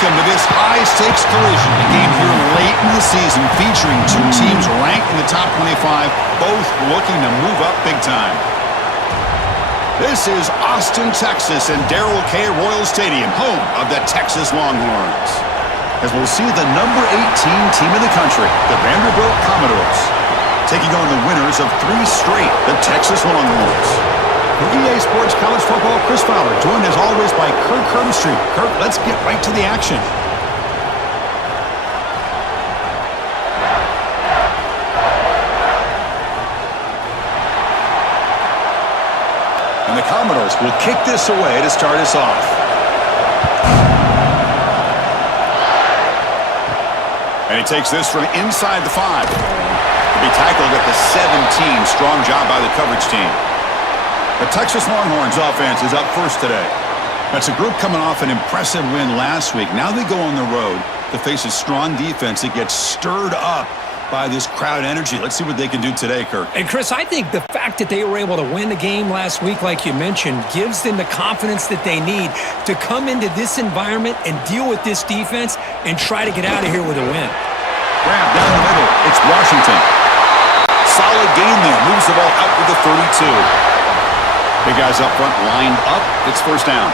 Welcome to this high-stakes collision. A game here late in the season featuring two teams ranked in the top 25, both looking to move up big time. This is Austin, Texas, and Darrell K. Royal Stadium, home of the Texas Longhorns. As we'll see the number 18 team in the country, the Vanderbilt Commodores, taking on the winners of 3 straight, the Texas Longhorns. For EA Sports College Football, Chris Fowler, joined as always by Kirk Herbstreit. Kirk, let's get right to the action. And the Commodores will kick this away to start us off. And he takes this from inside the 5. To be tackled at the 17. Strong job by the coverage team. The Texas Longhorns offense is up first today. That's a group coming off an impressive win last week. Now they go on the road to face a strong defense that gets stirred up by this crowd energy. Let's see what they can do today, Kirk. And, Chris, I think the fact that they were able to win the game last week, like you mentioned, gives them the confidence that they need to come into this environment and deal with this defense and try to get out of here with a win. Grab down the middle. It's Washington. Solid gain there. Moves the ball out to the 32. Big guys up front lined up. It's first down.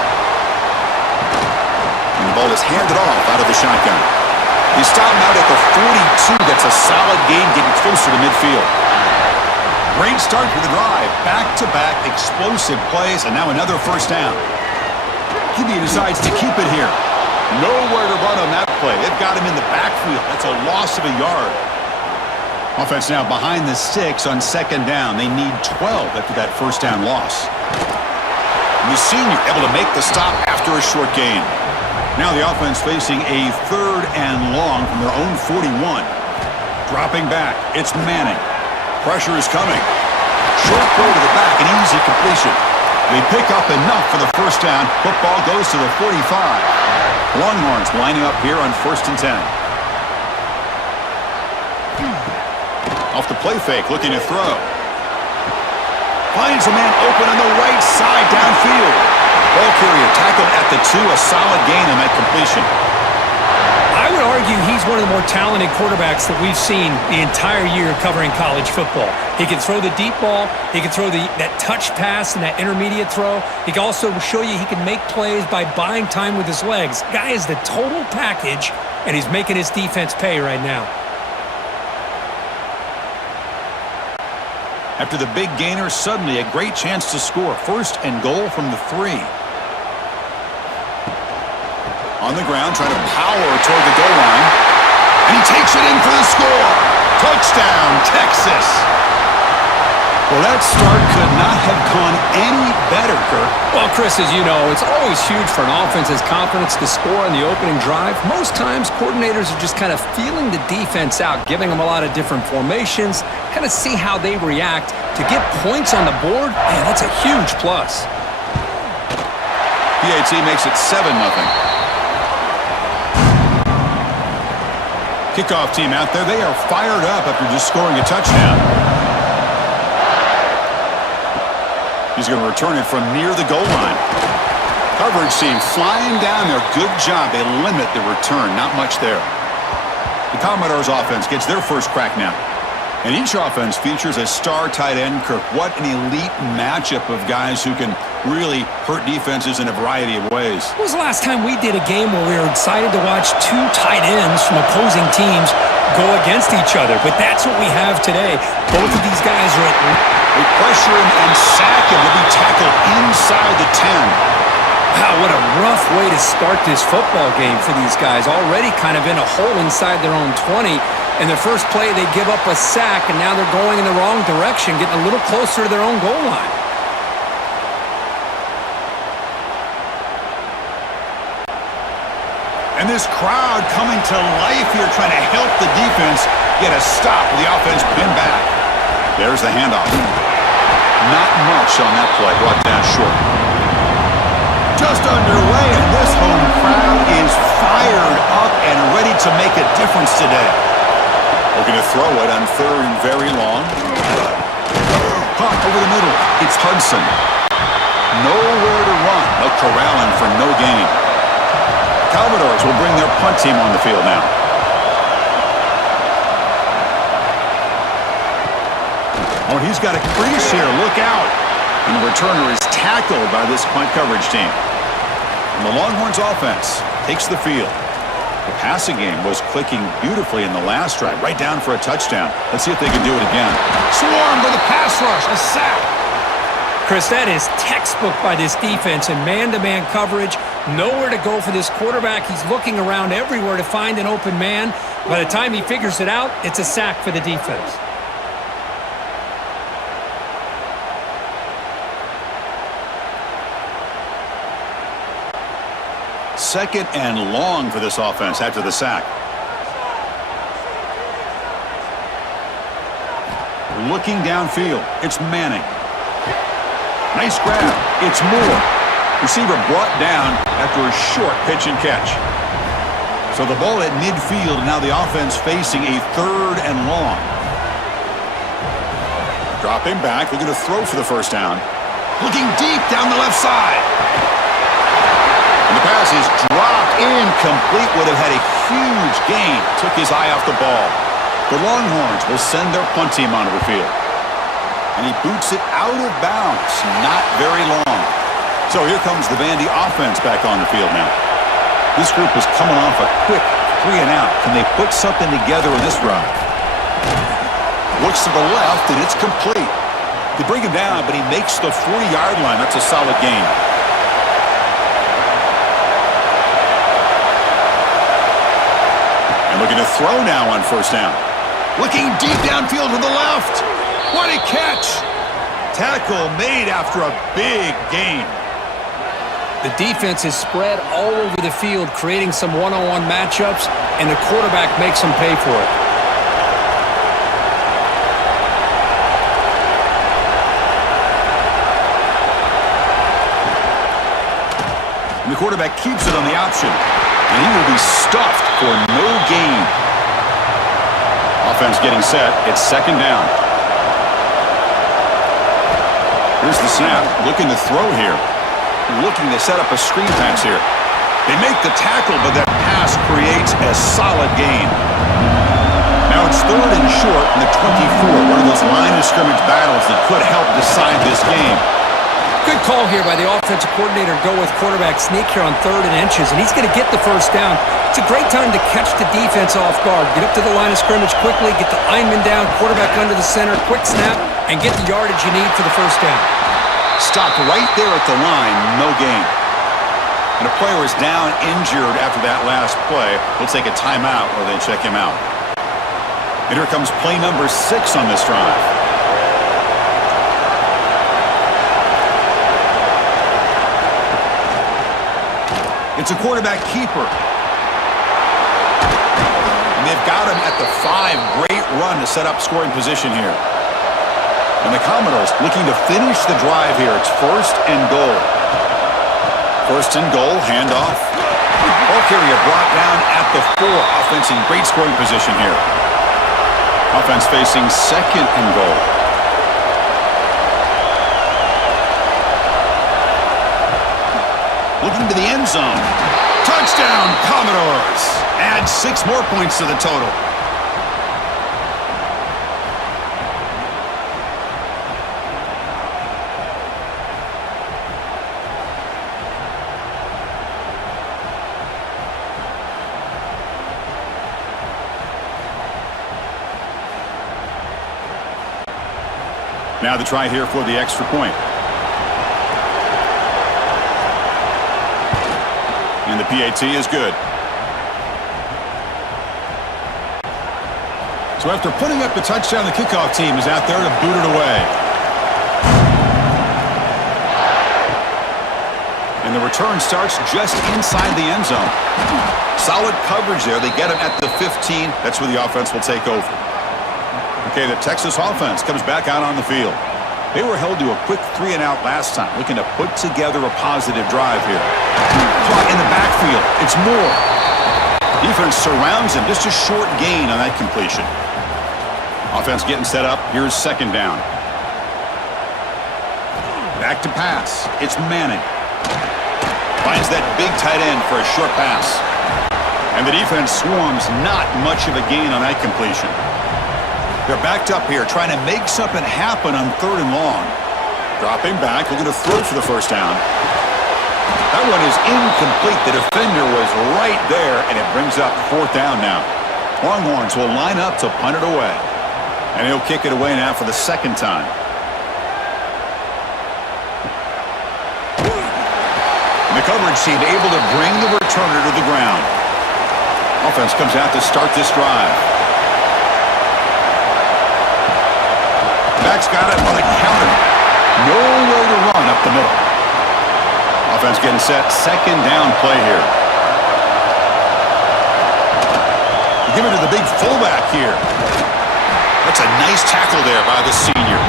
And the ball is handed off out of the shotgun. You stop him out at the 42. That's a solid gain getting closer to midfield. Great start for the drive. Back-to-back explosive plays, and now another first down. QB decides to keep it here. Nowhere to run on that play. They've got him in the backfield. That's a loss of a yard. Offense now behind the 6 on second down. They need 12 after that first down loss. And the senior able to make the stop after a short gain. Now the offense facing a 3rd and long from their own 41. Dropping back, it's Manning. Pressure is coming. Short throw to the back, an easy completion. They pick up enough for the first down. Football goes to the 45. Longhorns lining up here on 1st and 10. Off the play fake, looking to throw. Finds a man open on the right side downfield. Ball carrier tackled at the 2, a solid gain on that completion. I would argue he's one of the more talented quarterbacks that we've seen the entire year covering college football. He can throw the deep ball. He can throw that touch pass and that intermediate throw. He can also show you he can make plays by buying time with his legs. Guy is the total package, and he's making his defense pay right now. After the big gainer, suddenly a great chance to score. 1st and goal from the 3. On the ground, trying to power toward the goal line. And he takes it in for the score. Touchdown, Texas. Well, that start could not have gone any better, Kirk. Well, Chris, as you know, it's always huge for an offense's confidence to score on the opening drive. Most times, coordinators are just kind of feeling the defense out, giving them a lot of different formations, kind of see how they react. To get points on the board, man, that's a huge plus. PAT makes it 7-0. Kickoff team out there. They are fired up after just scoring a touchdown. He's going to return it from near the goal line. Coverage team flying down there. Good job. They limit the return. Not much there. The Commodores offense gets their first crack now. And each offense features a star tight end, Kirk. What an elite matchup of guys who can really hurt defenses in a variety of ways. When was the last time we did a game where we were excited to watch 2 tight ends from opposing teams go against each other? But that's what we have today. Both of these guys are at... They pressure him and sack him to be tackled inside the 10. Wow, what a rough way to start this football game for these guys. Already kind of in a hole inside their own 20. And the first play, they give up a sack, and now they're going in the wrong direction, getting a little closer to their own goal line. And this crowd coming to life here, trying to help the defense get a stop with the offense pinned back. There's the handoff. Not much on that play. Brought down short. Just underway, and this home crowd is fired up and ready to make a difference today. Looking to throw it on 3rd and very long. Caught over the middle. It's Hudson. Nowhere to run. They'll corral him for no gain. Commodores will bring their punt team on the field now. Oh, he's got a crease here. Look out. And the returner is tackled by this punt coverage team. And the Longhorns offense takes the field. The passing game was clicking beautifully in the last drive, right down for a touchdown. Let's see if they can do it again. Swarm with a pass rush, a sack. Chris, that is textbook by this defense in man-to-man coverage. Nowhere to go for this quarterback. He's looking around everywhere to find an open man. By the time he figures it out, it's a sack for the defense. Second and long for this offense after the sack. Looking downfield, it's Manning. Nice grab. It's Moore. Receiver brought down after a short pitch and catch. So the ball at midfield, and now the offense facing a third and long. Dropping back, looking to throw for the first down. Looking deep down the left side. And the pass is dropped incomplete. Would have had a huge gain. Took his eye off the ball. The Longhorns will send their punt team onto the field. And he boots it out of bounds. Not very long. So here comes the Vandy offense back on the field now. This group is coming off a quick 3 and out. Can they put something together in this drive? Looks to the left, and it's complete. They bring him down, but he makes the 40-yard line. That's a solid gain. And looking to throw now on first down. Looking deep downfield to the left. What a catch! Tackle made after a big gain. The defense is spread all over the field, creating some one-on-one matchups, and the quarterback makes them pay for it. And the quarterback keeps it on the option, and he will be stuffed for no gain. Offense getting set. It's second down. Here's the snap. Looking to throw here. Looking to set up a screen pass here. They make the tackle, but that pass creates a solid gain. Now it's third and short in the 24. One of those line of scrimmage battles that could help decide this game. Good call here by the offensive coordinator to go with quarterback sneak here on 3rd and inches, and he's going to get the first down. It's a great time to catch the defense off guard. Get up to the line of scrimmage quickly, get the lineman down, quarterback under the center, quick snap, and get the yardage you need for the first down. Stopped right there at the line, no gain. And a player is down injured after that last play. We'll take a timeout or they check him out. And here comes play number 6 on this drive. It's a quarterback keeper. And they've got him at the 5. Great run to set up scoring position here. And the Commodores looking to finish the drive here. It's first and goal. First and goal, handoff. Ball carrier brought down at the 4. Offense in great scoring position here. Offense facing second and goal. Looking to the end zone. Touchdown, Commodores. Add 6 more points to the total. Now the try here for the extra point. And the PAT is good. So after putting up the touchdown, the kickoff team is out there to boot it away. And the return starts just inside the end zone. Solid coverage there. They get him at the 15. That's where the offense will take over. Okay, the Texas offense comes back out on the field. They were held to a quick 3 and out last time, looking to put together a positive drive here. Caught in the backfield. It's Moore. Defense surrounds him. Just a short gain on that completion. Offense getting set up. Here's second down. Back to pass. It's Manning. Finds that big tight end for a short pass. And the defense swarms, not much of a gain on that completion. They're backed up here, trying to make something happen on 3rd and long. Dropping back, looking to throw for the first down. That one is incomplete. The defender was right there, and it brings up 4th down now. Longhorns will line up to punt it away. And he'll kick it away now for the 2nd time. The coverage team able to bring the returner to the ground. Offense comes out to start this drive. Back's got it on a counter. Nowhere to run up the middle. Offense getting set. 2nd down play here. Give it to the big fullback here. That's a nice tackle there by the senior.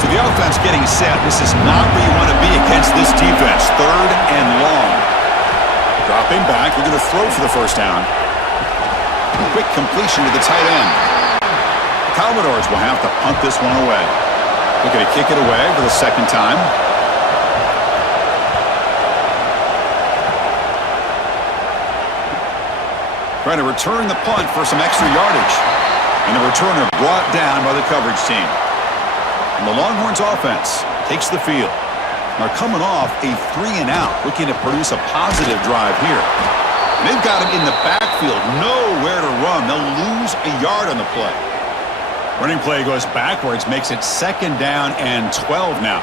So the offense getting set. This is not where you want to be against this defense. 3rd and long. Dropping back. We're going to throw for the first down. Quick completion to the tight end. The Commodores will have to punt this one away. Looking to kick it away for the 2nd time. Trying to return the punt for some extra yardage. And the returner brought down by the coverage team. And the Longhorns offense takes the field. They're coming off a 3-and-out, looking to produce a positive drive here. And they've got him in the backfield, nowhere to run. They'll lose a yard on the play. Running play goes backwards, makes it 2nd down and 12 now.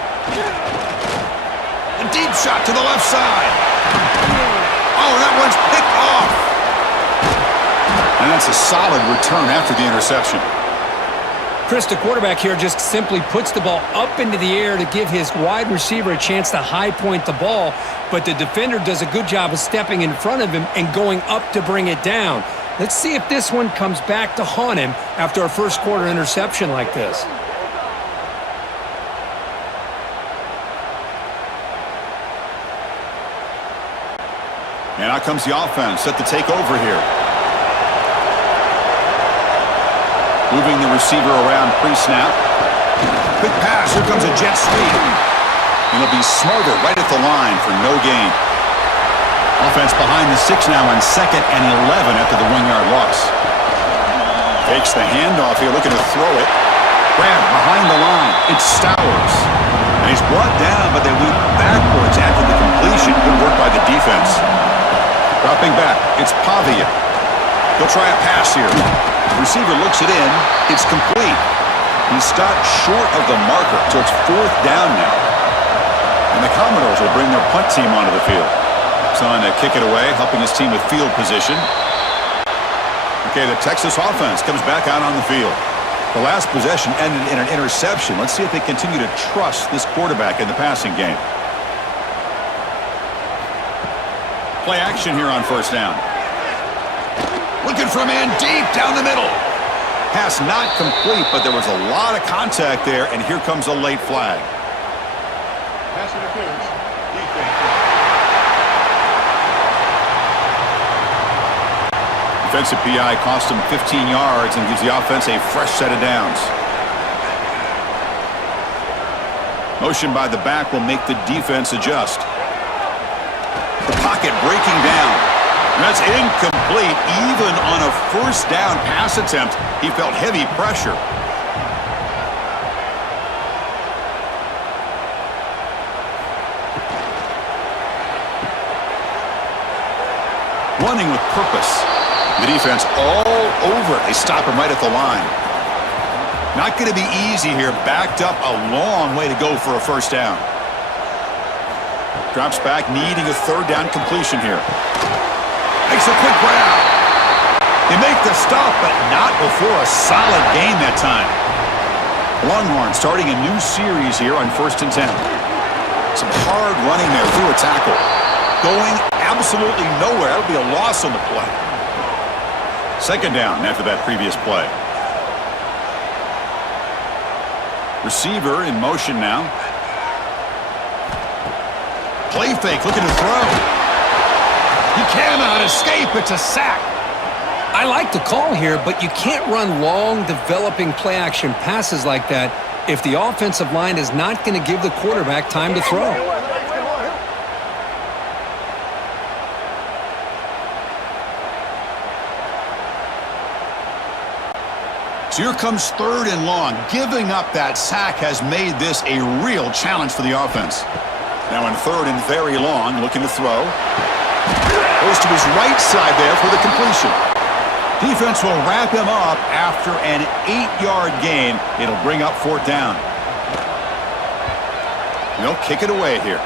A deep shot to the left side. Oh, that one's picked off. And that's a solid return after the interception. Chris, the quarterback here just simply puts the ball up into the air to give his wide receiver a chance to high point the ball, but the defender does a good job of stepping in front of him and going up to bring it down. Let's see if this one comes back to haunt him after a first quarter interception like this. And out comes the offense set to take over here. Moving the receiver around pre-snap. Quick pass. Here comes a jet sweep. And it'll be smarter right at the line for no gain. Offense behind the 6 now on 2nd and 11 after the 1-yard loss. Takes the handoff here, looking to throw it. Grab behind the line. It's Stowers. And he's brought down, but they leap backwards after the completion. Good work by the defense. Dropping back. It's Pavia. He'll try a pass here. Receiver looks it in. It's complete. He stopped short of the marker, so it's 4th down now. And the Commodores will bring their punt team onto the field. Trying to kick it away, helping his team with field position. Okay, the Texas offense comes back out on the field. The last possession ended in an interception. Let's see if they continue to trust this quarterback in the passing game. Play action here on 1st down. Looking for a man deep down the middle. Pass not complete, but there was a lot of contact there, and here comes a late flag. Pass interference. Defensive PI cost him 15 yards and gives the offense a fresh set of downs. Motion by the back will make the defense adjust. The pocket breaking down. That's incomplete. Even on a 1st down pass attempt, he felt heavy pressure. Running with purpose. The defense all over. They stop him right at the line. Not going to be easy here. Backed up a long way to go for a 1st down. Drops back, needing a 3rd down completion here. Makes a quick grab. They make the stop, but not before a solid gain that time. Longhorns starting a new series here on 1st and 10. Some hard running there through a tackle. Going absolutely nowhere. That'll be a loss on the play. 2nd down after that previous play. Receiver in motion now. Play fake, looking to throw. He cannot escape. It's a sack. I like the call here, but you can't run long, developing play-action passes like that if the offensive line is not going to give the quarterback time to throw. So here comes 3rd and long. Giving up that sack has made this a real challenge for the offense. Now in 3rd and very long, looking to throw. Goes to his right side there for the completion. Defense will wrap him up after an 8-yard gain. It'll bring up 4th down. They'll kick it away here.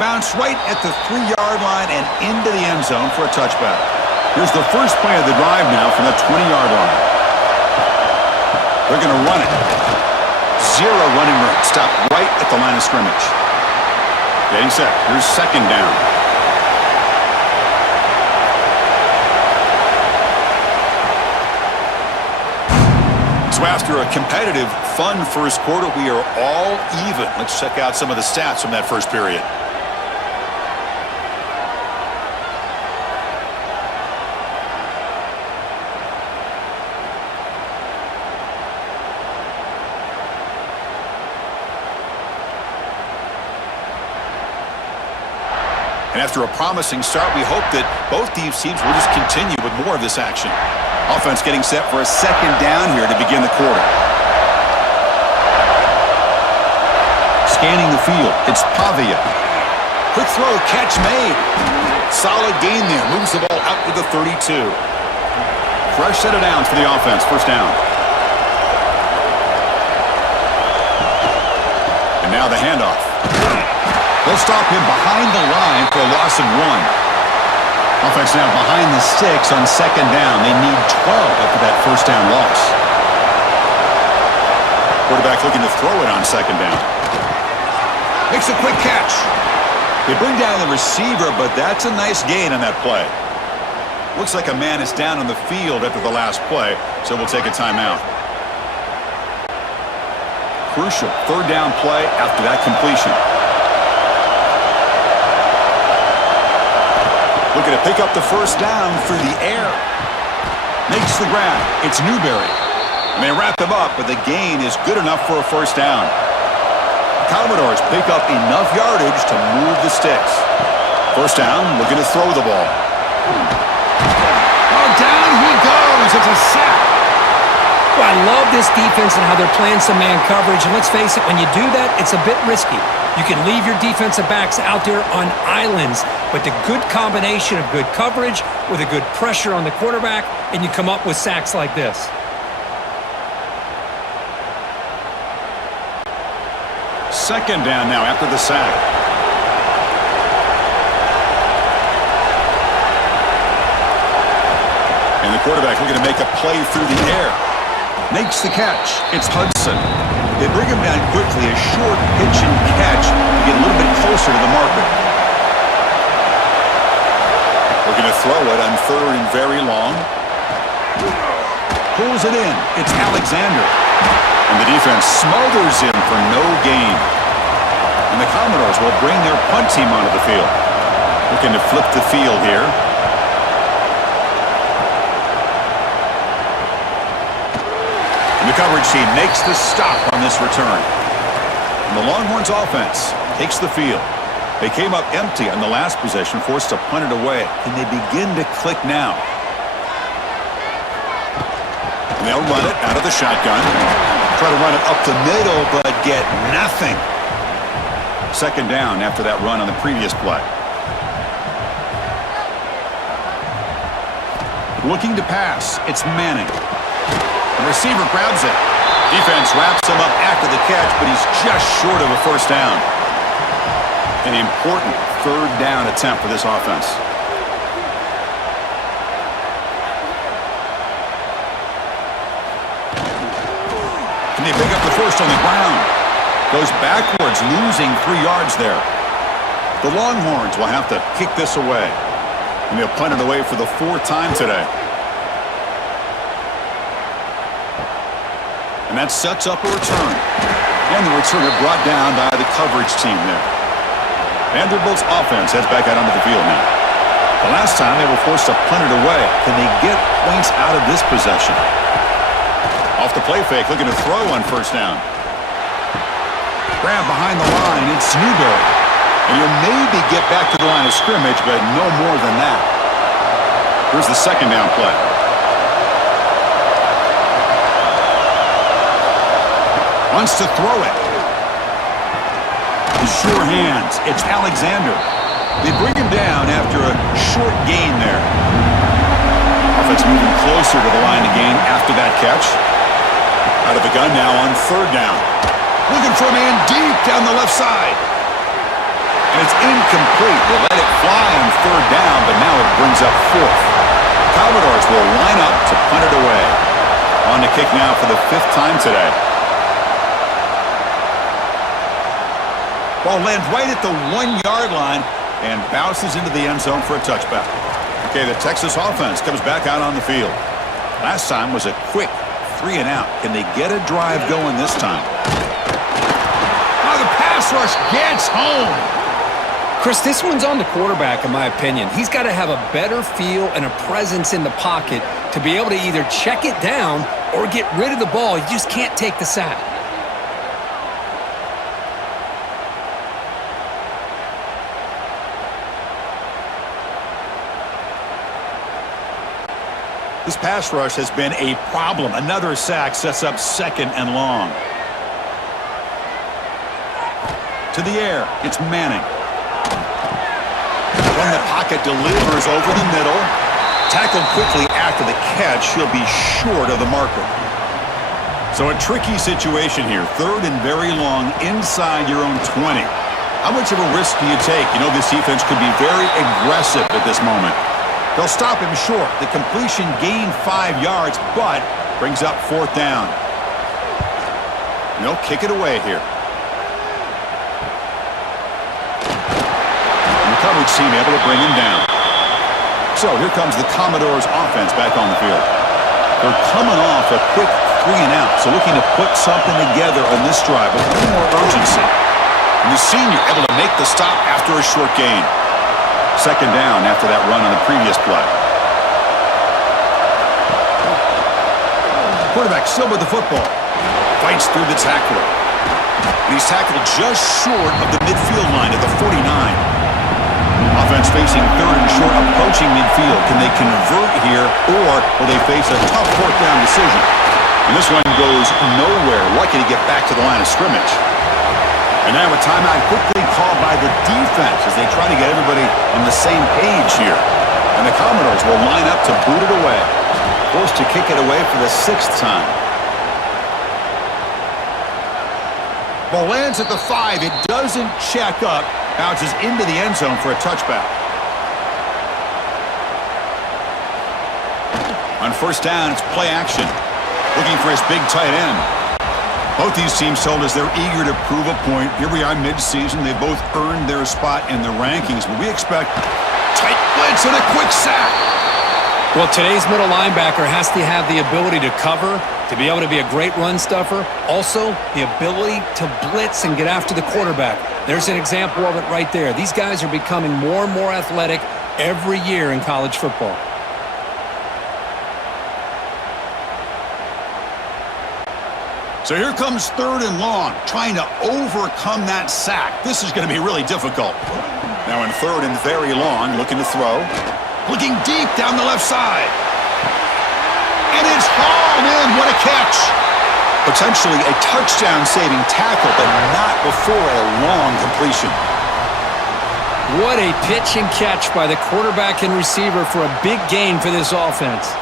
Bounce right at the 3-yard line and into the end zone for a touchback. Here's the first play of the drive now from the 20-yard line. They're going to run it. 0 running room. Stop right at the line of scrimmage. Getting set. Here's 2nd down. So after a competitive, fun first quarter, we are all even. Let's check out some of the stats from that first period. And after a promising start, we hope that both these teams will just continue with more of this action. Offense getting set for a 2nd down here to begin the quarter. Scanning the field, it's Pavia. Quick throw, catch made. Solid gain there, moves the ball out to the 32. Fresh set of downs for the offense, 1st down. And now the handoff. They'll stop him behind the line for a loss of 1. Offense now behind the sticks on 2nd down. They need 12 after that 1st down loss. Quarterback looking to throw it on 2nd down. Makes a quick catch. They bring down the receiver, but that's a nice gain on that play. Looks like a man is down on the field after the last play, so we'll take a timeout. Crucial 3rd down play after that completion. Looking to pick up the 1st down through the air. Makes the grab. It's Newberry. And they wrap him up, but the gain is good enough for a 1st down. The Commodores pick up enough yardage to move the sticks. 1st down, looking to throw the ball. Oh, down he goes. It's a sack. Well, I love this defense and how they're playing some man coverage. And let's face it, when you do that, it's a bit risky. You can leave your defensive backs out there on islands, but the good combination of good coverage with a good pressure on the quarterback, and you come up with sacks like this. Second down now after the sack. And the quarterback looking to make a play through the air. Makes the catch. It's Hudson. They bring him down quickly, a short pitch and catch to get a little bit closer to the marker. Looking to throw it on 3rd and very long. Pulls it in. It's Alexander. And the defense smothers him for no gain. And the Commodores will bring their punt team onto the field. Looking to flip the field here. And the coverage team makes the stop on this return. And the Longhorns offense takes the field. They came up empty on the last possession, forced to punt it away. Can they begin to click now? And they'll run it out of the shotgun. Try to run it up the middle, but get nothing. 2nd down after that run on the previous play. Looking to pass. It's Manning. The receiver grabs it. Defense wraps him up after the catch, but he's just short of a 1st down. An important 3rd down attempt for this offense. Can they pick up the 1st on the ground? Goes backwards, losing 3 yards there. The Longhorns will have to kick this away. And they'll punt it away for the 4th time today. And that sets up a return. And the returner brought down by the coverage team there. Vanderbilt's offense heads back out onto the field now. The last time they were forced to punt it away. Can they get points out of this possession? Off the play fake, looking to throw on 1st down. Grab behind the line, it's Newberry. And you'll maybe get back to the line of scrimmage, but no more than that. Here's the 2nd down play. Wants to throw it. His sure hands. It's Alexander. They bring him down after a short gain there. Offense moving closer to the line to gain after that catch. Out of the gun now on third down. Looking for a man deep down the left side. And it's incomplete. They let it fly on third down, but now it brings up fourth. Commodores will line up to punt it away. On to kick now for the 5th time today. Ball lands right at the 1-yard line and bounces into the end zone for a touchback. Okay, the Texas offense comes back out on the field. Last time was a quick 3 and out. Can they get a drive going this time? Now the pass rush gets home. Chris, this one's on the quarterback, in my opinion. He's got to have a better feel and a presence in the pocket to be able to either check it down or get rid of the ball. You just can't take the sack. This pass rush has been a problem. Another sack sets up 2nd and long. To the air, it's Manning. When the pocket delivers over the middle, tackled quickly after the catch, he'll be short of the marker. So a tricky situation here. 3rd and very long inside your own 20. How much of a risk do you take? You know this defense could be very aggressive at this moment. They'll stop him short. The completion gained 5 yards, but brings up 4th down. They'll kick it away here. Coverage team able to bring him down. So here comes the Commodores offense back on the field. They're coming off a quick 3 and out, so looking to put something together on this drive with a little more urgency. And the senior able to make the stop after a short gain. 2nd down after that run on the previous play. Quarterback still with the football. Fights through the tackler. And he's tackled just short of the midfield line at the 49. Offense facing 3rd and short, approaching midfield. Can they convert here, or will they face a tough 4th down decision? And this one goes nowhere. Lucky to get back to the line of scrimmage. And now a timeout quickly called by the defense as they try to get everybody on the same page here. And the Commodores will line up to boot it away. Forced to kick it away for the 6th time. Ball lands at the 5. It doesn't check up. Bounces into the end zone for a touchback. On 1st down, it's play action. Looking for his big tight end. Both these teams told us they're eager to prove a point. Here we are mid-season. They both earned their spot in the rankings, but we expect tight blitz and a quick sack. Well, today's middle linebacker has to have the ability to cover, to be able to be a great run stuffer. Also, the ability to blitz and get after the quarterback. There's an example of it right there. These guys are becoming more and more athletic every year in college football. So here comes 3rd and long, trying to overcome that sack. This is going to be really difficult. Now in 3rd and very long, looking to throw. Looking deep down the left side. And it's hauled in. What a catch. Potentially a touchdown-saving tackle, but not before a long completion. What a pitch and catch by the quarterback and receiver for a big gain for this offense.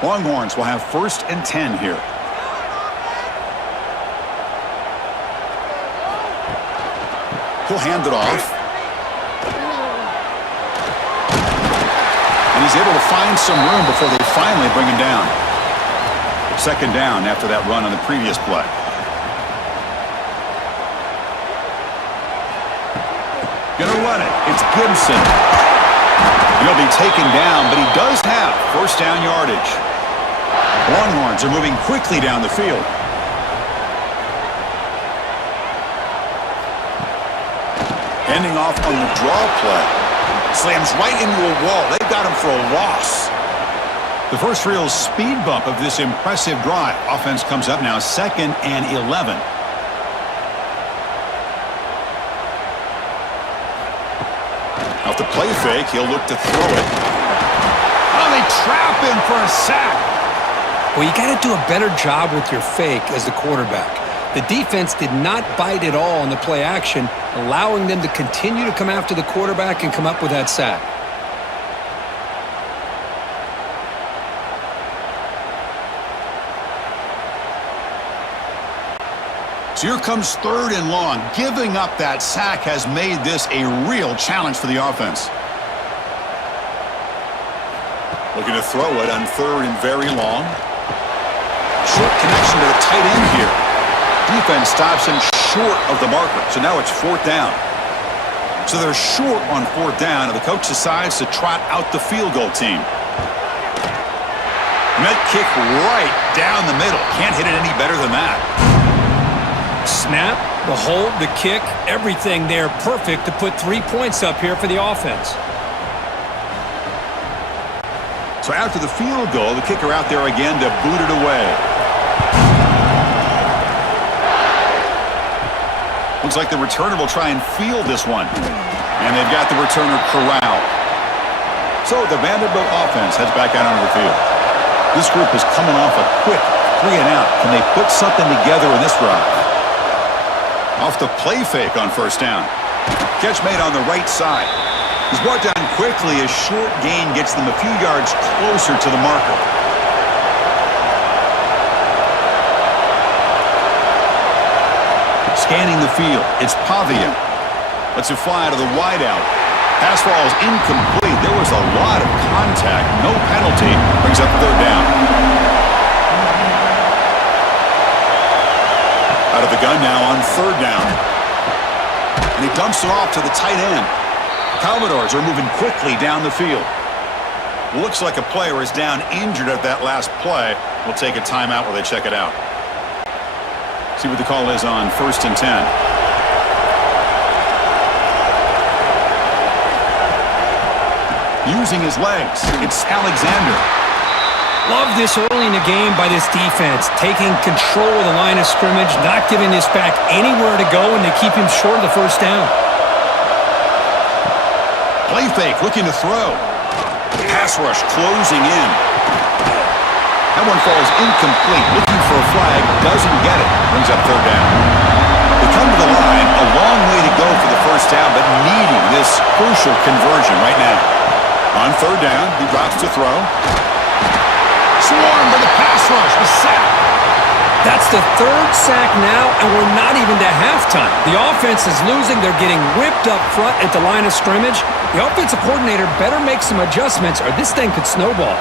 Longhorns will have 1st and 10 here. He'll hand it off. And he's able to find some room before they finally bring him down. 2nd down after that run on the previous play. Gonna run it. It's Gibson. He'll be taken down, but he does have 1st down yardage. Longhorns are moving quickly down the field. Ending off on the draw play. Slams right into a wall. They've got him for a loss. The first real speed bump of this impressive drive. Offense comes up now 2nd and 11. the play fake, he'll look to throw it. Oh, they trap him for a sack. Well, you got to do a better job with your fake as the quarterback. The defense did not bite at all on the play action, allowing them to continue to come after the quarterback and come up with that sack. So here comes 3rd and long. Giving up that sack has made this a real challenge for the offense. Looking to throw it on 3rd and very long. Short connection to the tight end here. Defense stops him short of the marker. So now it's 4th down. So they're short on 4th down, and the coach decides to trot out the field goal team. And that kick right down the middle. Can't hit it any better than that. Snap, the hold, the kick, everything there perfect to put 3 points up here for the offense. So after the field goal, the kicker out there again to boot it away. Looks like the returner will try and field this one. And they've got the returner corralled. So the Vanderbilt offense heads back out onto the field. This group is coming off a quick 3 and out. Can they put something together in this drive? Off the play fake on 1st down. Catch made on the right side. He's brought down quickly as short gain gets them a few yards closer to the marker. Scanning the field, it's Pavia. Lets it fly to the wideout. Pass ball is incomplete. There was a lot of contact. No penalty. Brings up 3rd down. Out of the gun now on 3rd down. And he dumps it off to the tight end. Commodores are moving quickly down the field. Looks like a player is down injured at that last play. We'll take a timeout while they check it out. See what the call is on 1st and 10. Using his legs, it's Alexander. Love this early in the game by this defense, taking control of the line of scrimmage, not giving this back anywhere to go, and they keep him short of the 1st down. Play fake, looking to throw. Pass rush closing in. That one falls incomplete, looking for a flag, doesn't get it. Brings up 3rd down. They come to the line, a long way to go for the 1st down, but needing this crucial conversion right now. On 3rd down, he drops to throw. Swarmed by the pass rush, the sack. That's the 3rd sack now, and we're not even to halftime. The offense is losing. They're getting whipped up front at the line of scrimmage. The offensive coordinator better make some adjustments, or this thing could snowball.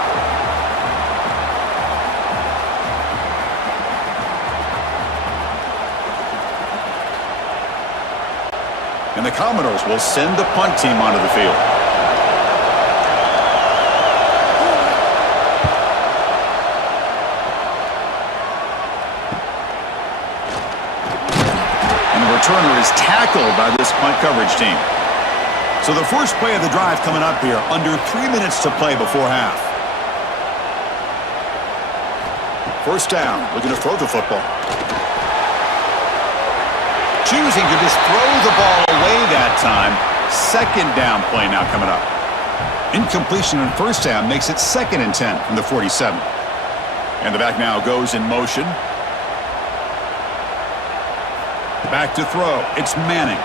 And the Commodores will send the punt team onto the field. Returner is tackled by this punt coverage team. So the first play of the drive coming up here, under 3 minutes to play before half. 1st down, looking to throw the football. Choosing to just throw the ball away that time. 2nd down play now coming up. Incompletion on 1st down makes it 2nd and 10 from the 47. And the back now goes in motion. Back to throw. It's Manning.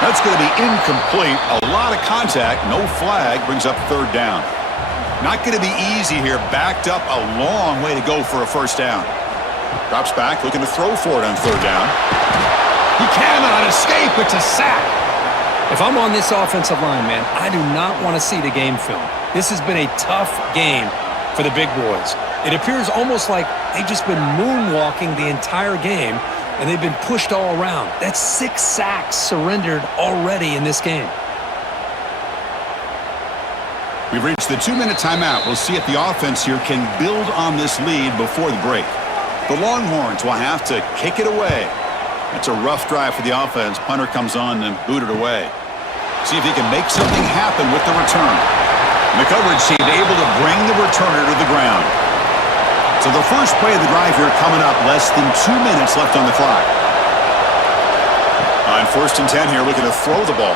That's going to be incomplete. A lot of contact. No flag. Brings up 3rd down. Not going to be easy here. Backed up a long way to go for a 1st down. Drops back. Looking to throw for it on 3rd down. He cannot escape. It's a sack. If I'm on this offensive line, man, I do not want to see the game film. This has been a tough game for the big boys. It appears almost like they've just been moonwalking the entire game, and they've been pushed all around. That's 6 sacks surrendered already in this game. We've reached the 2-minute timeout. We'll see if the offense here can build on this lead before the break. The Longhorns will have to kick it away. It's a rough drive for the offense. Punter comes on and booted away. See if he can make something happen with the return. And the coverage team able to bring the returner to the ground. So the first play of the drive here coming up, less than 2 minutes left on the clock. On On 1st and 10 here, looking to throw the ball.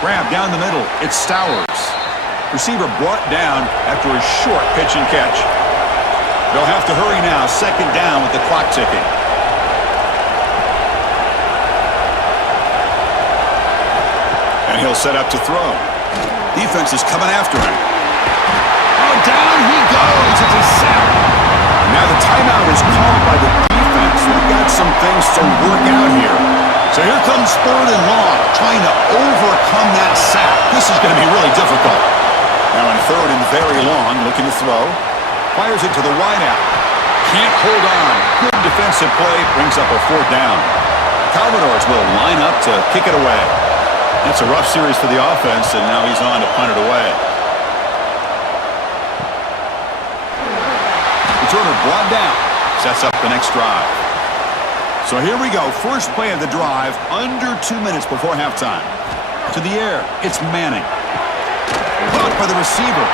Grab down the middle. It's Stowers. Receiver brought down after a short pitch and catch. They'll have to hurry now. 2nd down with the clock ticking. And he'll set up to throw. Defense is coming after him. Oh, down he goes. It's a sack. Now the timeout is called by the defense. They've got some things to work out here. So here comes 3rd and long, trying to overcome that sack. This is going to be really difficult. Now on 3rd and very long, looking to throw. Fires it to the wideout. Can't hold on. Good defensive play. Brings up a 4th down. Commodores will line up to kick it away. That's a rough series for the offense, and now he's on to punt it away. Returner brought down. Sets up the next drive. So here we go. First play of the drive, under 2 minutes before halftime. To the air, it's Manning. Caught by the receiver.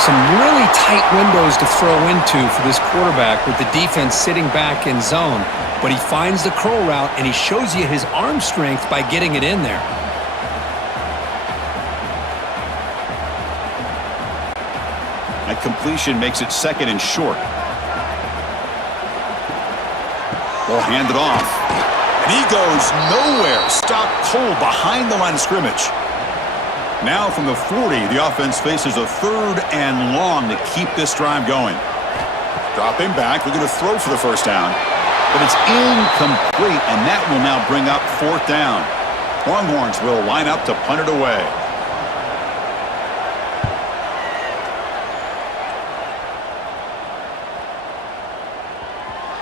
Some really tight windows to throw into for this quarterback with the defense sitting back in zone. But he finds the curl route, and he shows you his arm strength by getting it in there. That completion makes it 2nd and short. They'll hand it off. And he goes nowhere. Stopped cold behind the line of scrimmage. Now from the 40, the offense faces a 3rd and long to keep this drive going. Dropping back, looking to throw for the 1st down. But it's incomplete, and that will now bring up 4th down. Longhorns will line up to punt it away.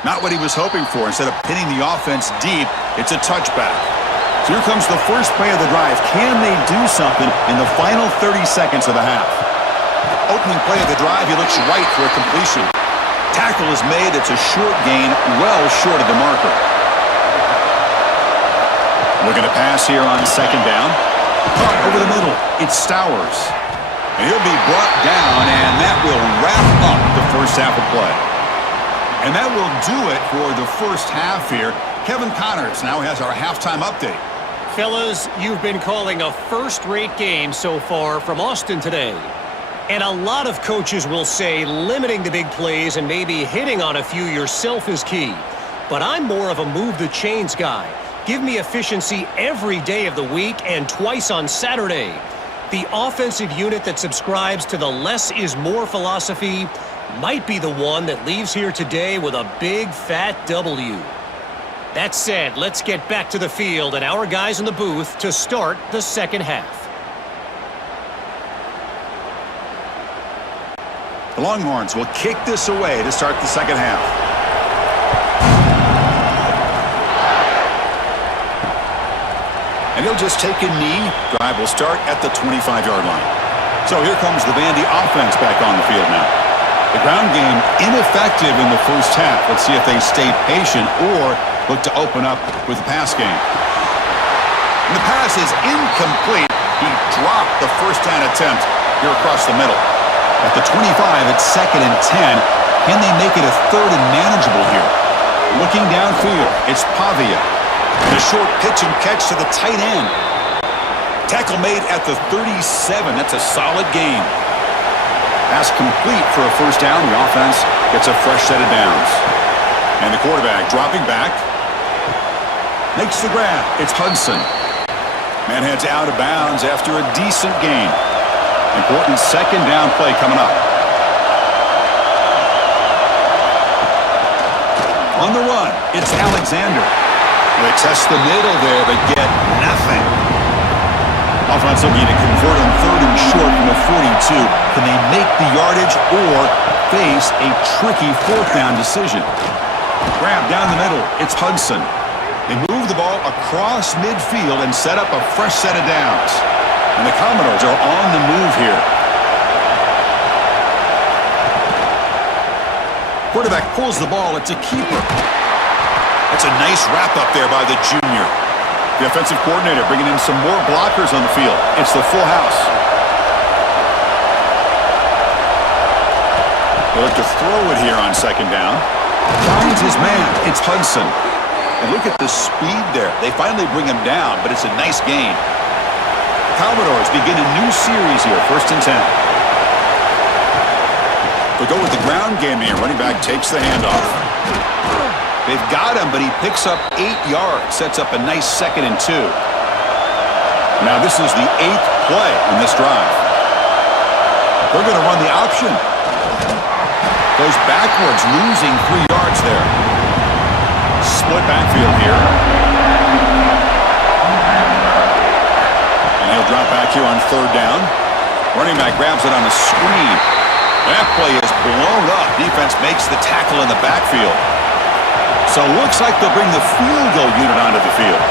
Not what he was hoping for. Instead of pinning the offense deep, it's a touchback. So here comes the first play of the drive. Can they do something in the final 30 seconds of the half? Opening play of the drive, he looks right for a completion. Tackle is made. It's a short gain, well short of the marker. Looking to pass here on 2nd down. Caught over the middle. It's Stowers. And he'll be brought down, and that will wrap up the first half of play. And that will do it for the first half here. Kevin Connors now has our halftime update. Fellas, you've been calling a first-rate game so far from Austin today. And a lot of coaches will say limiting the big plays and maybe hitting on a few yourself is key. But I'm more of a move the chains guy. Give me efficiency every day of the week and twice on Saturday. The offensive unit that subscribes to the less is more philosophy might be the one that leaves here today with a big fat W. That said, let's get back to the field and our guys in the booth to start the second half. The Longhorns will kick this away to start the second half. And he'll just take a knee. Drive will start at the 25-yard line. So here comes the Vandy offense back on the field now. The ground game ineffective in the first half. Let's see if they stay patient or look to open up with the pass game. And the pass is incomplete. He dropped the first down attempt here across the middle. At the 25, it's 2nd and 10. Can they make it a 3rd and manageable here? Looking downfield, it's Pavia. And a short pitch and catch to the tight end. Tackle made at the 37. That's a solid gain. Pass complete for a first down. The offense gets a fresh set of downs. And the quarterback dropping back. Makes the grab. It's Hudson. Man heads out of bounds after a decent gain. Important 2nd down play coming up. On the run, it's Alexander. They test the middle there, but get nothing. Offense looking to convert on 3rd and short from the 42. Can they make the yardage or face a tricky 4th down decision? Grab down the middle. It's Hudson. They move the ball across midfield and set up a fresh set of downs. And the Commodores are on the move here. Quarterback pulls the ball. It's a keeper. That's a nice wrap-up there by the junior. The offensive coordinator bringing in some more blockers on the field. It's the full house. They look to throw it here on 2nd down. Finds his man. It's Hudson. And look at the speed there. They finally bring him down, but it's a nice gain. The Commodores begin a new series here, 1st and 10. They go with the ground game here. Running back takes the handoff. They've got him, but he picks up 8 yards. Sets up a nice 2nd and 2. Now this is the 8th play in this drive. They're going to run the option. Goes backwards, losing 3 yards there. Split backfield here. And he'll drop back here on 3rd down. Running back grabs it on a screen. That play is blown up. Defense makes the tackle in the backfield. So it looks like they'll bring the field goal unit onto the field.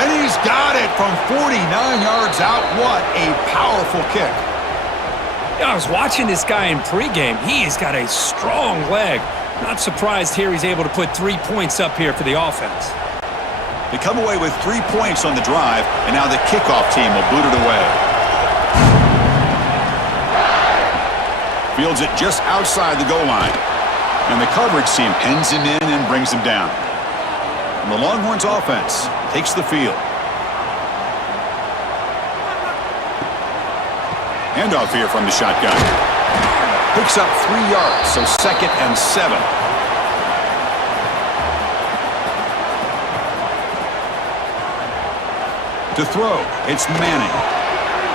And he's got it from 49 yards out. What a powerful kick. I was watching this guy in pregame. He's got a strong leg. Not surprised here he's able to put 3 points up here for the offense. They come away with 3 points on the drive, and now the kickoff team will boot it away. Fields it just outside the goal line. And the coverage team pins him in and brings him down. And the Longhorns offense takes the field. Handoff here from the shotgun. Picks up 3 yards, so 2nd and 7. To throw, it's Manning.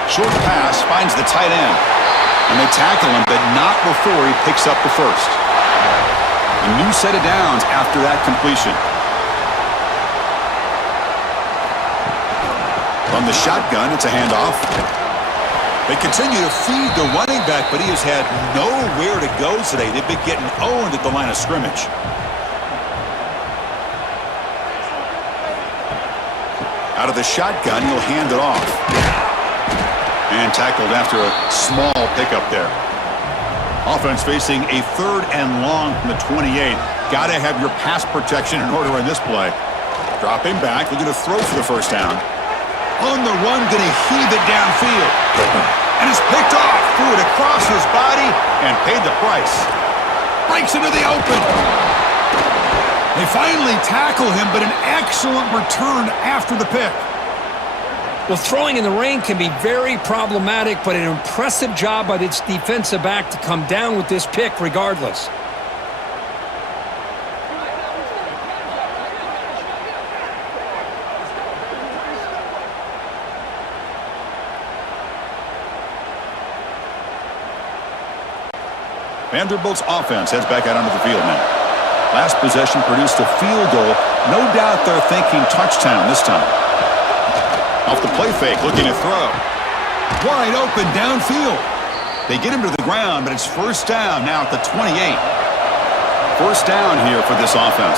Short pass finds the tight end. And they tackle him, but not before he picks up the first. A new set of downs after that completion. From the shotgun, it's a handoff. They continue to feed the running back, but he has had nowhere to go today. They've been getting owned at the line of scrimmage. Out of the shotgun, he'll hand it off. And tackled after a small pickup there. Offense facing a 3rd and long from the 28. Got to have your pass protection in order in this play. Dropping back, looking to throw for the 1st down. On the run, going to heave it downfield. And it's picked off. Threw it across his body and paid the price. Breaks into the open. They finally tackle him, but an excellent return after the pick. Well, throwing in the rain can be very problematic, but an impressive job by this defensive back to come down with this pick regardless. Vanderbilt's offense heads back out onto the field now. Last possession produced a field goal. No doubt they're thinking touchdown this time. Off the play fake, looking to throw. Wide open downfield. They get him to the ground, but it's 1st down now at the 28. 1st down here for this offense.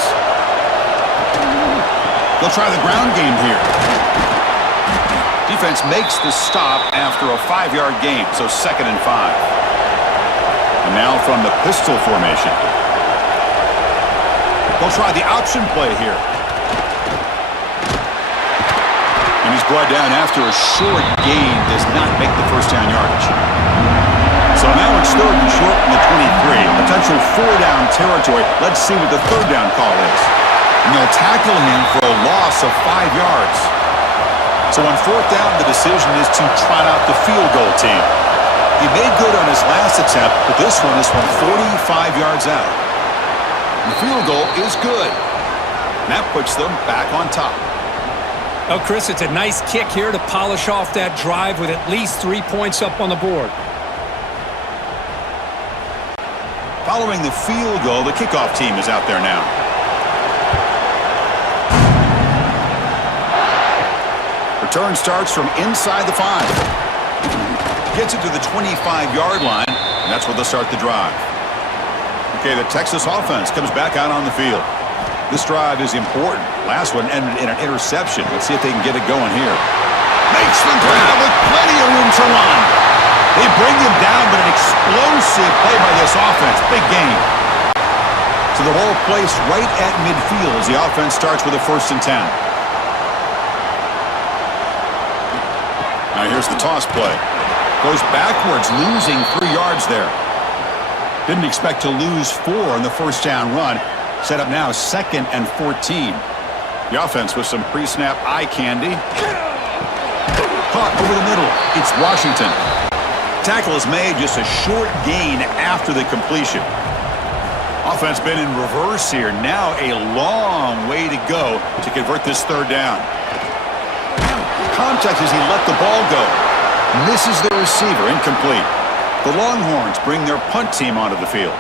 They'll try the ground game here. Defense makes the stop after a 5-yard gain, so 2nd and 5. And now from the pistol formation. They'll try the option play here. And he's brought down after a short gain. Does not make the 1st down yardage. So now it's 3rd and short from the 23. Potential 4-down territory. Let's see what the 3rd down call is. And they'll tackle him for a loss of 5 yards. So on 4th down, the decision is to trot out the field goal team. He made good on his last attempt, but this one is from 45 yards out. And the field goal is good. And that puts them back on top. Oh, Chris, it's a nice kick here to polish off that drive with at least 3 points up on the board. Following the field goal, the kickoff team is out there now. Return starts from inside the 5. Gets it to the 25-yard line, and that's where they'll start the drive. Okay, the Texas offense comes back out on the field. This drive is important. Last one ended in an interception. Let's see if they can get it going here. Makes the grab with plenty of room to run. They bring him down, but an explosive play by this offense. Big game. So the ball placed right at midfield as the offense starts with a 1st and 10. Now here's the toss play. Goes backwards, losing 3 yards there. Didn't expect to lose 4 on the 1st down run. Set up now, 2nd and 14. The offense with some pre-snap eye candy. Caught over the middle. It's Washington. Tackle is made, just a short gain after the completion. Offense been in reverse here. Now a long way to go to convert this 3rd down. Contact as he let the ball go. Misses the receiver, incomplete. The Longhorns bring their punt team onto the field.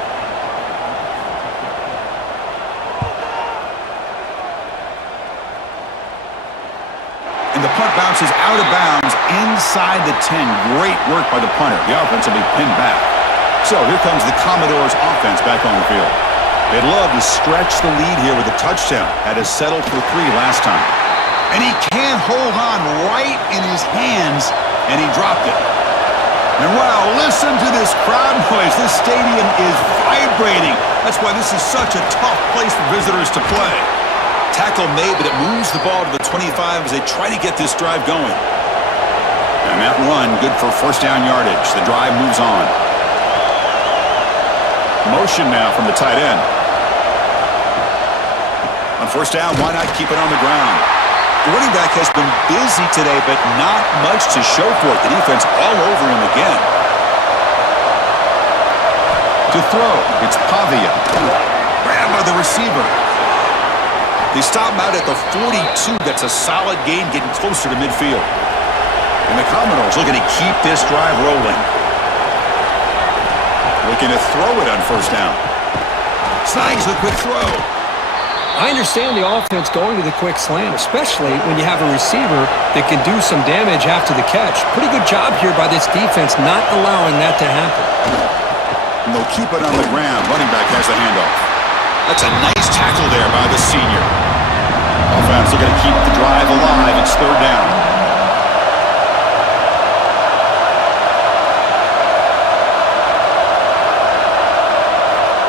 And the punt bounces out of bounds inside the 10. Great work by the punter. The offense will be pinned back. So here comes the Commodores offense back on the field. They'd love to stretch the lead here with a touchdown. Had us settled for 3 last time. And he can't hold on right in his hands, and he dropped it. And wow, listen to this crowd noise. This stadium is vibrating. That's why this is such a tough place for visitors to play. Tackle made, but it moves the ball to the 25 as they try to get this drive going. And that run, good for 1st down yardage. The drive moves on. Motion now from the tight end. On 1st down, why not keep it on the ground? The running back has been busy today, but not much to show for it. The defense all over him again. To throw, it's Pavia. Grabbed by the receiver. They stop him out at the 42. That's a solid gain, getting closer to midfield. And the Commodores looking to keep this drive rolling. Looking to throw it on 1st down. Snags the quick throw. I understand the offense going to the quick slant, especially when you have a receiver that can do some damage after the catch. Pretty good job here by this defense not allowing that to happen. And they'll keep it on the ground. Running back has the handoff. That's a nice tackle there by the senior. Offense looking to keep the drive alive. It's 3rd down.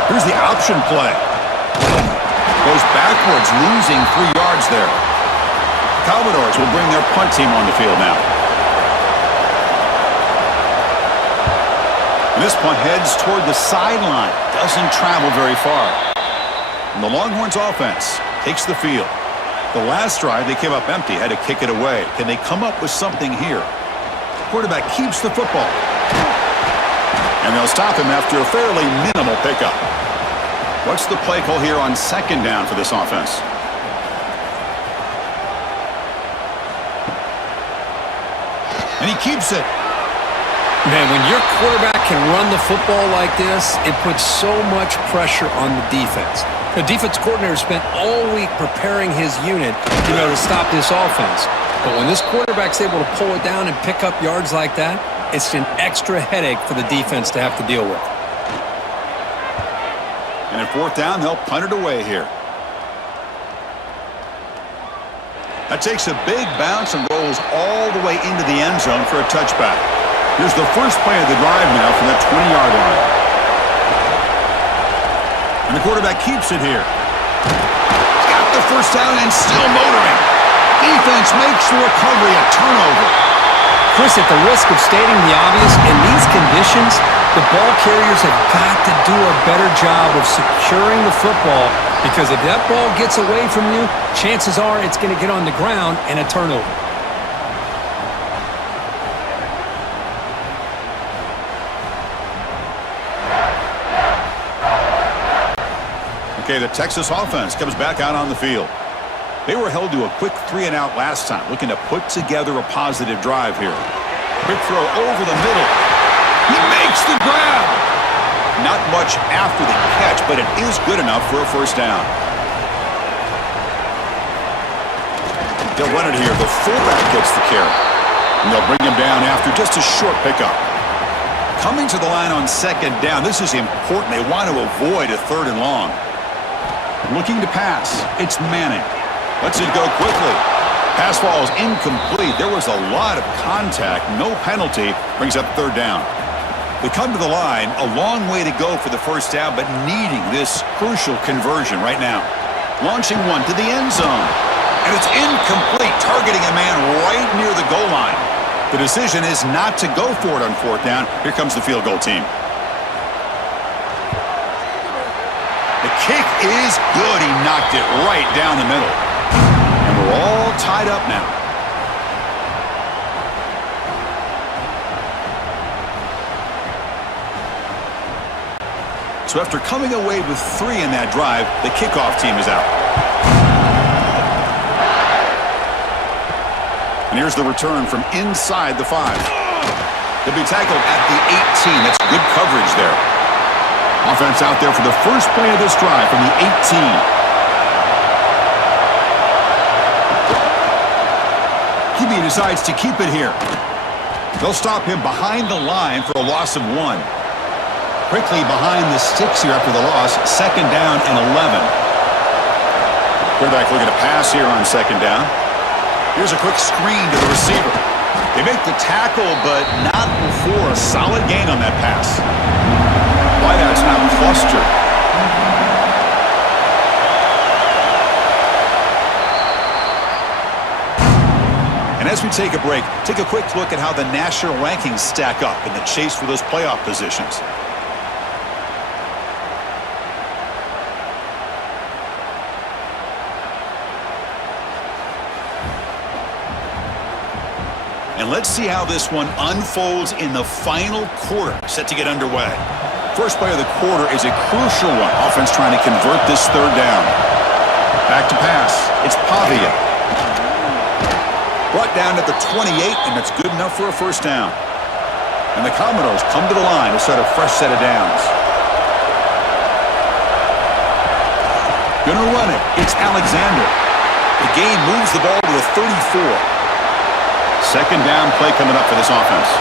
Here's the option play. Goes backwards, losing 3 yards there. Commodores will bring their punt team on the field now. And this punt heads toward the sideline. Doesn't travel very far. And the Longhorns offense takes the field. The last drive, they came up empty, had to kick it away. Can they come up with something here? Quarterback keeps the football. And they'll stop him after a fairly minimal pickup. What's the play call here on 2nd down for this offense? And he keeps it. Man, when your quarterback can run the football like this, it puts so much pressure on the defense. The defense coordinator spent all week preparing his unit, to stop this offense. But when this quarterback's able to pull it down and pick up yards like that, it's an extra headache for the defense to have to deal with. And at 4th down, they'll punt it away here. That takes a big bounce and rolls all the way into the end zone for a touchback. Here's the first play of the drive now from the 20-yard line. And the quarterback keeps it here. He's got the 1st down and still motoring. Defense makes the recovery a turnover. Chris, at the risk of stating the obvious, in these conditions, the ball carriers have got to do a better job of securing the football, because if that ball gets away from you, chances are it's going to get on the ground and a turnover. Okay, the Texas offense comes back out on the field. They were held to a quick 3-and-out last time, looking to put together a positive drive here. Quick throw over the middle. He makes the grab. Not much after the catch, but it is good enough for a 1st down. They'll run it here. The fullback gets the carry. And they'll bring him down after just a short pickup. Coming to the line on 2nd down, this is important. They want to avoid a 3rd and long. Looking to pass. It's Manning. Lets it go quickly. Pass ball is incomplete. There was a lot of contact. No penalty. Brings up 3rd down. They come to the line. A long way to go for the 1st down, but needing this crucial conversion right now. Launching one to the end zone. And it's incomplete, targeting a man right near the goal line. The decision is not to go for it on 4th down. Here comes the field goal team. The kick is good. He knocked it right down the middle. And we're all tied up now. So after coming away with 3 in that drive, the kickoff team is out. And here's the return from inside the 5. They'll be tackled at the 18. That's good coverage there. Offense out there for the first play of this drive from the 18. QB decides to keep it here. They'll stop him behind the line for a loss of 1. Quickly behind the sticks here after the loss. 2nd down and 11. Quarterback looking to pass here on 2nd down. Here's a quick screen to the receiver. They make the tackle, but not before a solid gain on that pass. Wideouts now clustered. And as we take a break, take a quick look at how the national rankings stack up in the chase for those playoff positions. And let's see how this one unfolds in the final quarter, set to get underway. First play of the quarter is a crucial one. Offense trying to convert this 3rd down. Back to pass. It's Pavia. Brought down at the 28, and that's good enough for a 1st down. And the Commodores come to the line to set a fresh set of downs. Gonna run it. It's Alexander. The game moves the ball to the 34. 2nd down play coming up for this offense.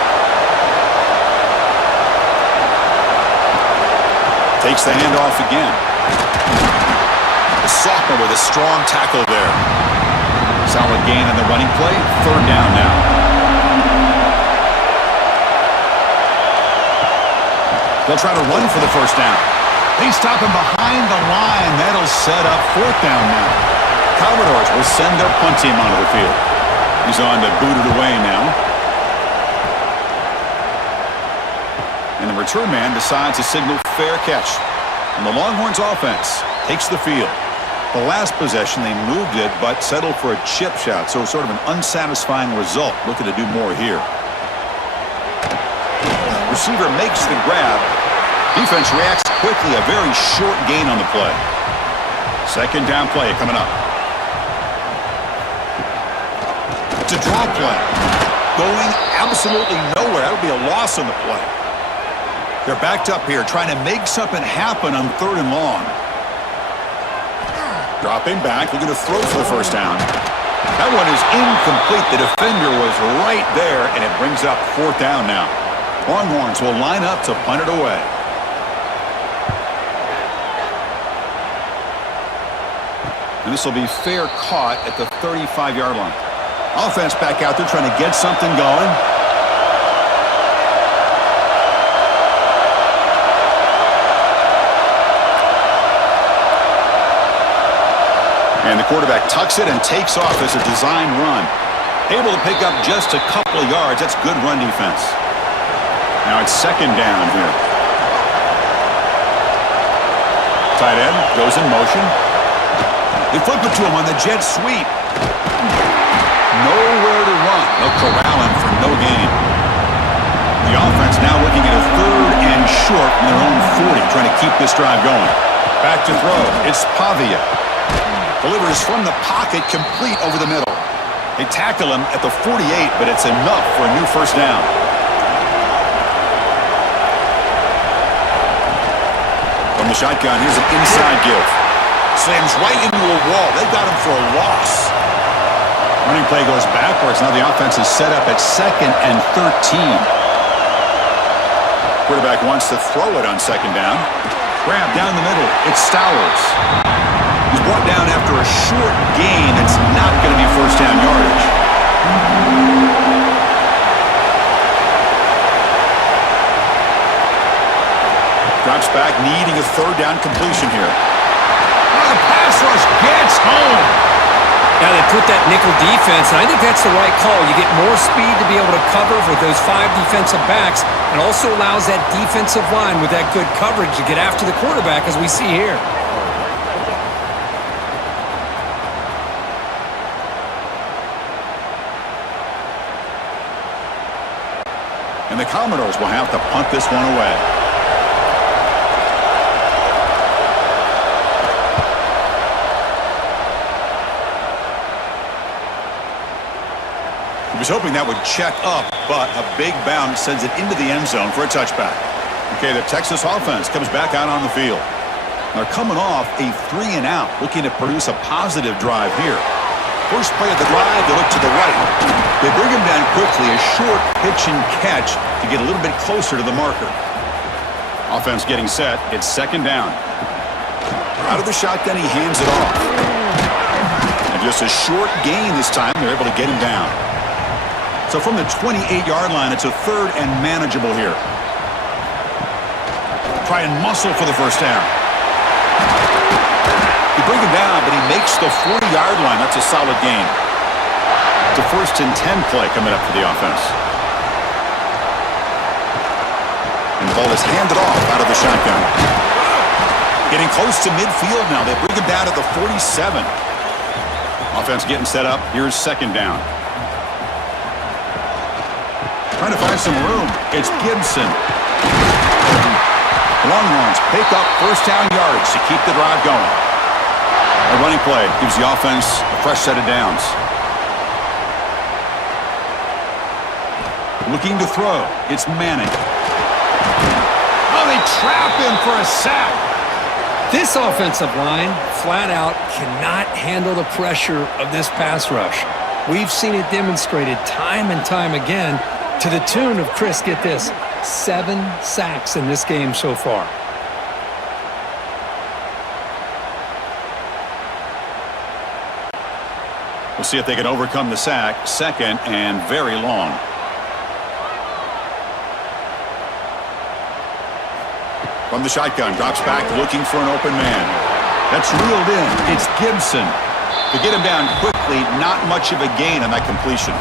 Takes the handoff again. The sophomore with a strong tackle there. Solid gain on the running play. 3rd down now. They'll try to run for the 1st down. They stop him behind the line. That'll set up 4th down now. Commodores will send their punt team onto the field. He's on to boot it away now. And the return man decides to signal fair catch. And the Longhorns offense takes the field. The last possession, they moved it, but settled for a chip shot. So sort of an unsatisfying result. Looking to do more here. Receiver makes the grab. Defense reacts quickly. A very short gain on the play. 2nd down play coming up. It's a draw play. Going absolutely nowhere. That would be a loss on the play. They're backed up here, trying to make something happen on 3rd and long. Dropping back, looking to throw for the 1st down. That one is incomplete. The defender was right there, and it brings up 4th down now. Longhorns will line up to punt it away. And this will be fair caught at the 35-yard line. Offense back out there trying to get something going. And the quarterback tucks it and takes off as a design run. Able to pick up just a couple of yards. That's good run defense. Now it's 2nd down here. Tight end goes in motion. They flip it to him on the jet sweep. Nowhere to run. They'll corral him for no gain. The offense now looking at a 3rd and short from their own 40, trying to keep this drive going. Back to throw. It's Pavia. Delivers from the pocket, complete over the middle. They tackle him at the 48, but it's enough for a new 1st down. From the shotgun, here's an inside give. Slams right into a wall. They got him for a loss. Running play goes backwards. Now the offense is set up at 2nd and 13. Quarterback wants to throw it on 2nd down. Grab down the middle. It's Stowers. He's brought down after a short gain. It's not going to be 1st down yardage. Drops back, needing a 3rd down completion here. Oh, the pass rush gets home. Now they put that nickel defense, and I think that's the right call. You get more speed to be able to cover for those 5 defensive backs, and also allows that defensive line with that good coverage to get after the quarterback, as we see here. And the Commodores will have to punt this one away. He was hoping that would check up, but a big bounce sends it into the end zone for a touchback. Okay, the Texas offense comes back out on the field. They're coming off a 3-and-out, looking to produce a positive drive here. First play of the drive, they look to the right. They bring him down quickly, a short pitch and catch to get a little bit closer to the marker. Offense getting set. It's second down. Out of the shotgun, he hands it off. And just a short gain this time. They're able to get him down. So from the 28-yard line, it's a third and manageable here. Try and muscle for the first down. You bring him down, but he makes the 40-yard line. That's a solid gain. It's a 1st and 10 play coming up for the offense. And the ball is handed off out of the shotgun. Getting close to midfield now. They bring him down to the 47. Offense getting set up. Here's second down. Trying to find some room. It's Gibson. Longhorns pick up first down yards to keep the drive going. A running play gives the offense a fresh set of downs. Looking to throw. It's Manning. Oh, they trap him for a sack. This offensive line, flat out, cannot handle the pressure of this pass rush. We've seen it demonstrated time and time again to the tune of, Chris, get this, 7 sacks in this game so far. We'll see if they can overcome the sack. Second and very long. From the shotgun, drops back looking for an open man. That's reeled in. It's Gibson. To get him down quickly, not much of a gain on that completion.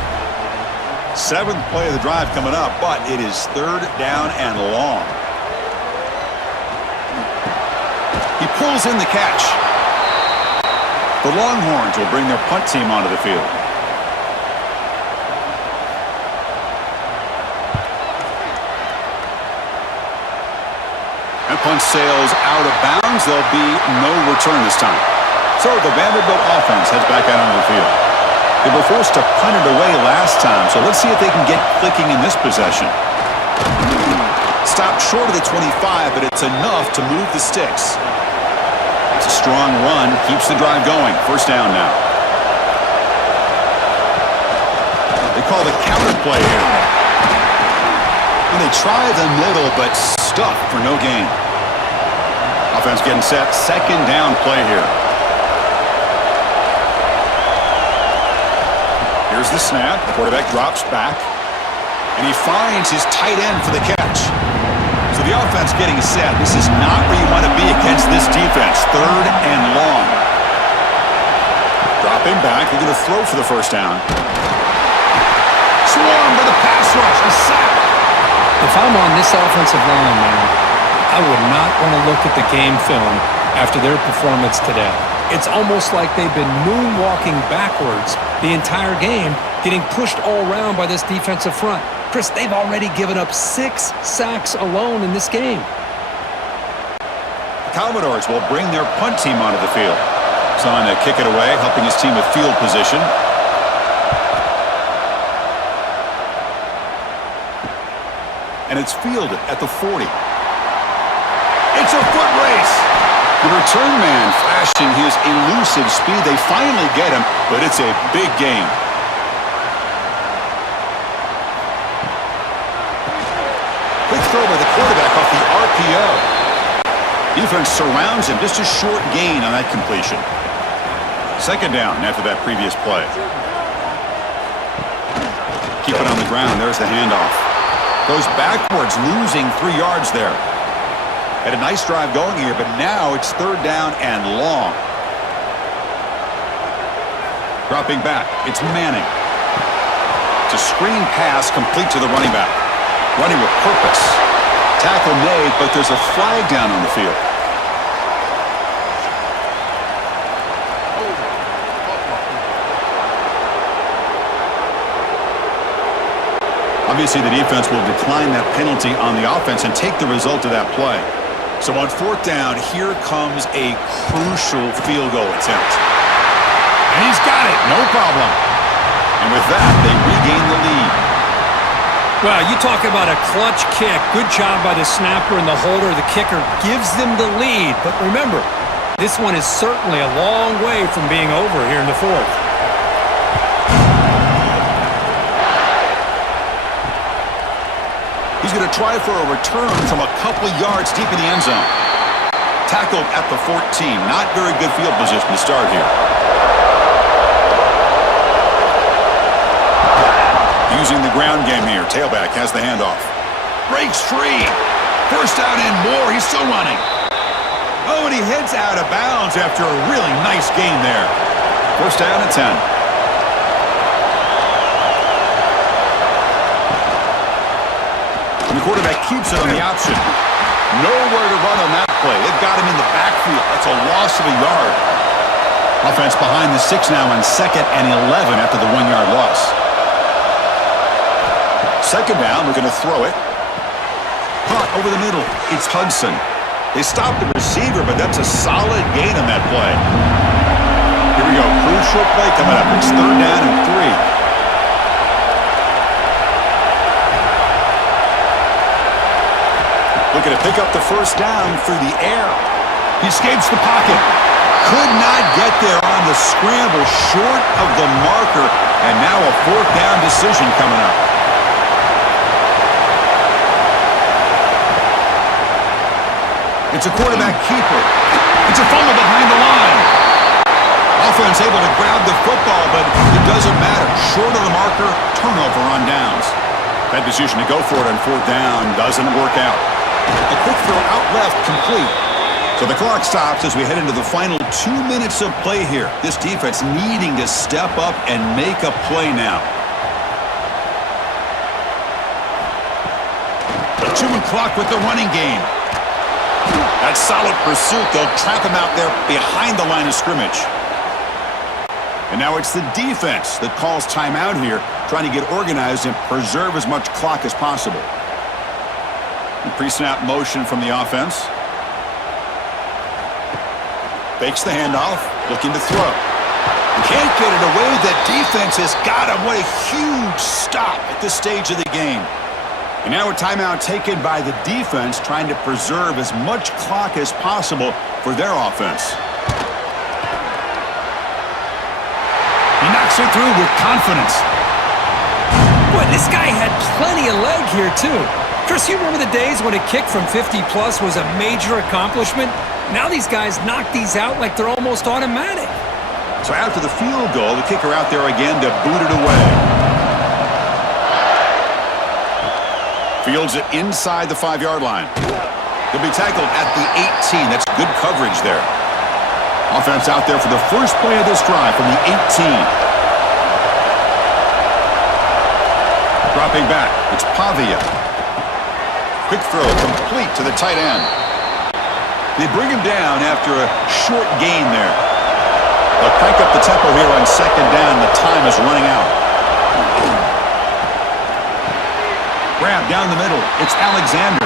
7th play of the drive coming up, but it is third down and long. He pulls in the catch. The Longhorns will bring their punt team onto the field. And punt sails out of bounds. There'll be no return this time. So the Vanderbilt offense heads back out onto the field. They were forced to punt it away last time, so let's see if they can get clicking in this possession. Stopped short of the 25, but it's enough to move the sticks. It's a strong run, keeps the drive going. First down now. They call the counter play here. And they try the middle, but stuff for no gain. Offense getting set. Second down play here. Here's the snap. The quarterback drops back. And he finds his tight end for the catch. So the offense getting set. This is not where you want to be against this defense. Third and long. Dropping back. They're going to throw for the first down. Swarmed by the pass rush. A sack. If I'm on this offensive line, man, I would not want to look at the game film after their performance today. It's almost like they've been moonwalking backwards the entire game, getting pushed all around by this defensive front. Chris, they've already given up 6 sacks alone in this game. The Commodores will bring their punt team onto the field. Trying to kick it away, helping his team with field position. And it's fielded at the 40. It's a foot race. The return man flashing his elusive speed. They finally get him, but it's a big gain. Quick throw by the quarterback off the RPO. Defense surrounds him. Just a short gain on that completion. Second down after that previous play. Keep it on the ground. There's the handoff. Goes backwards, losing 3 yards there. Had a nice drive going here, but now it's third down and long. Dropping back, it's Manning. It's a screen pass complete to the running back. Running with purpose. Tackle made, but there's a flag down on the field. Obviously, the defense will decline that penalty on the offense and take the result of that play. So on fourth down, here comes a crucial field goal attempt. And he's got it, no problem. And with that, they regain the lead. Well, you talk about a clutch kick. Good job by the snapper and the holder. The kicker gives them the lead. But remember, this one is certainly a long way from being over here in the fourth. He's going to try for a return from a couple yards deep in the end zone. Tackled at the 14. Not very good field position to start here. Using the ground game here. Tailback has the handoff. Breaks free. First down and more. He's still running. Oh, and he heads out of bounds after a really nice gain there. First down and 10. And the quarterback keeps it on the option. Nowhere to run on that play. They've got him in the backfield. That's a loss of a yard. Offense behind the 6 now on 2nd and 11 after the 1-yard loss. Second down, we're going to throw it. Caught over the middle. It's Hudson. They stopped the receiver, but that's a solid gain on that play. Here we go. Crucial play coming up. It's 3rd down and 3. Looking to pick up the first down through the air. He escapes the pocket. Could not get there on the scramble, short of the marker, and now a 4th down decision coming up. It's a quarterback keeper. It's a fumble behind the line. Offense able to grab the football, but it doesn't matter. Short of the marker, turnover on downs. That decision to go for it on 4th down doesn't work out. A quick throw out left, complete. So the clock stops as we head into the final 2 minutes of play here. This defense needing to step up and make a play now. A 2-minute clock with the running game. That solid pursuit. They'll trap him out there behind the line of scrimmage. And now it's the defense that calls timeout here, trying to get organized and preserve as much clock as possible. Pre-snap motion from the offense. Fakes the handoff, looking to throw. Can't get it away. That defense has got him. What a huge stop at this stage of the game. And now a timeout taken by the defense, trying to preserve as much clock as possible for their offense. He knocks it through with confidence. Boy, this guy had plenty of leg here, too. Chris, you remember the days when a kick from 50-plus was a major accomplishment? Now these guys knock these out like they're almost automatic. So after the field goal, the kicker out there again to boot it away. Fields it inside the 5-yard line. He'll be tackled at the 18. That's good coverage there. Offense out there for the first play of this drive from the 18. Dropping back, it's Pavia. Quick throw, complete to the tight end. They bring him down after a short gain there. They'll crank up the tempo here on 2nd down. The time is running out. Grab down the middle. It's Alexander.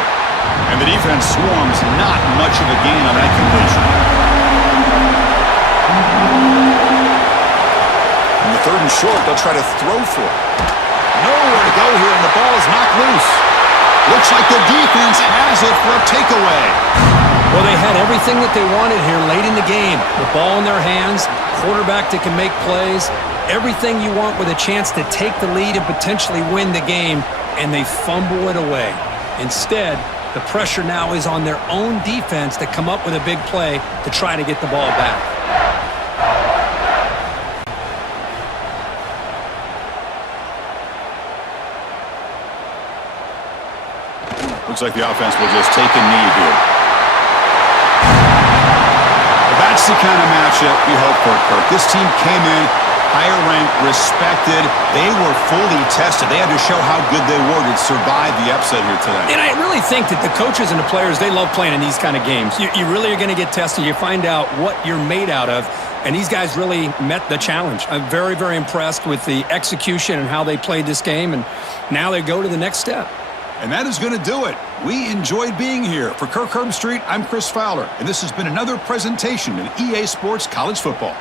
And the defense swarms. Not much of a gain on that completion. In the 3rd and short, they'll try to throw for it. Nowhere to go here, and the ball is knocked loose. Looks like the defense has it for a takeaway. Well, they had everything that they wanted here late in the game. The ball in their hands, quarterback that can make plays, everything you want with a chance to take the lead and potentially win the game, and they fumble it away. Instead, the pressure now is on their own defense to come up with a big play to try to get the ball back. Looks like the offense will just take a knee here. That's the kind of matchup we hope for, Kirk. This team came in higher ranked, respected. They were fully tested. They had to show how good they were to survive the upset here today. And I really think that the coaches and the players, they love playing in these kind of games. You really are going to get tested. You find out what you're made out of. And these guys really met the challenge. I'm very, very impressed with the execution and how they played this game, and now they go to the next step. And that is going to do it. We enjoyed being here. For Kirk Herbstreit, I'm Chris Fowler, and this has been another presentation of EA Sports College Football.